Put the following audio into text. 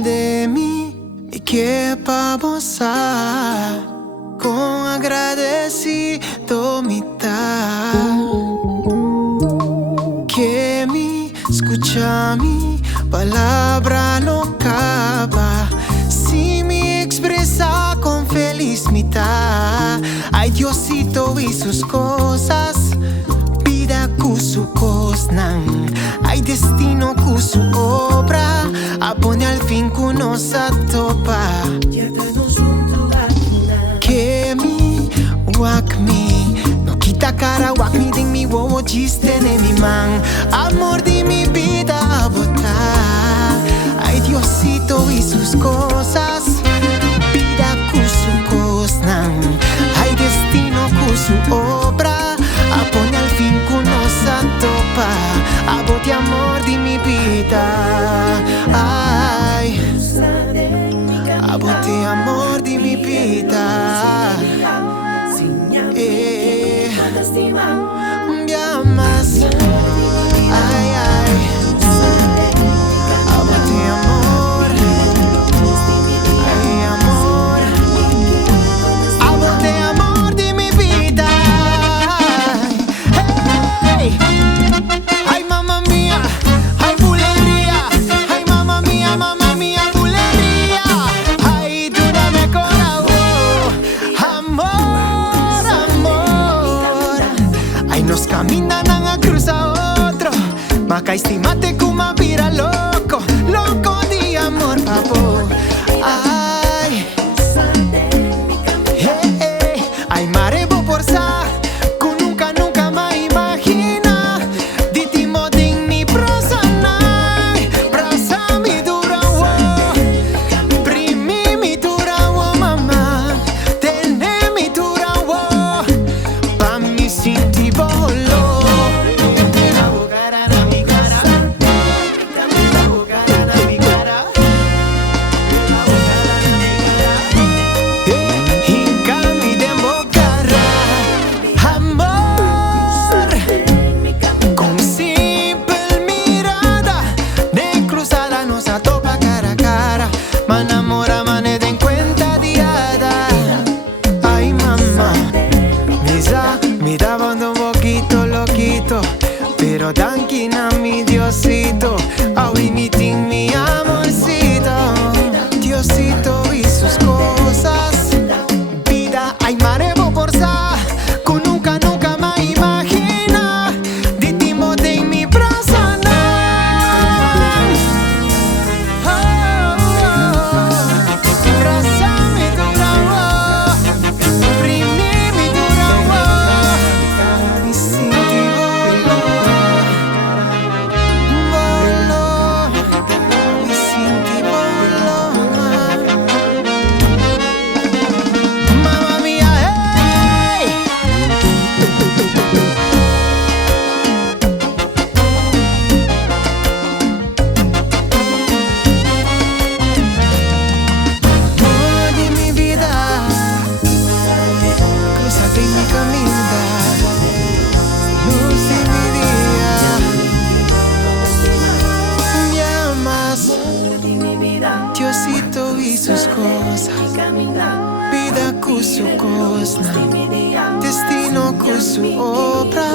de mí y que babosa con agradecido mitad que mi escucha mi palabra no caba si me expresa con feliz mitad. Ay, Diosito y sus cosas, vida cu su cosnan, hay destino cu su obra, apone al fin cu nos atopa. Que mi wak mi no quita cara wak mi din mi wowo chiste ne mi man, amor de mi vida a botar. Ay, Diosito y sus cosas, vida cu su cosnan, hay destino cu su obra, apone al fin cu nos atopa. Abote amor de mi vida, ay, abote amor de mi vida. Un día más, ay, ay, abote amor, ay, amor, abote amor de mi vida. Hey, ay, mamá mía, ay, bulería, ay, mamá mía, bulería, ay, tú dame corazón, amor, amor. Ay, nos caminan a cruzar otro, maca estimate como vira loco, loco de amor, papo. Ay, hey, hey, ay, marebo por sa, que nunca, nunca me imagina, de ti modin mi prosana, brasa mi dura, wo, primi mi dura, wo, mamá, tene mi dura, wo, pa mi sinti bolo. Me daba un poquito loquito, pero tanquina mi Diosito, hoy mi ting mi amorcito. Diosito y sus cosas, vida hay marebo por sa, que nunca, nunca me imagina, de ti mote en mi brazo. Diosito y sus cosas, vida cu su cosna, destino cu su obra.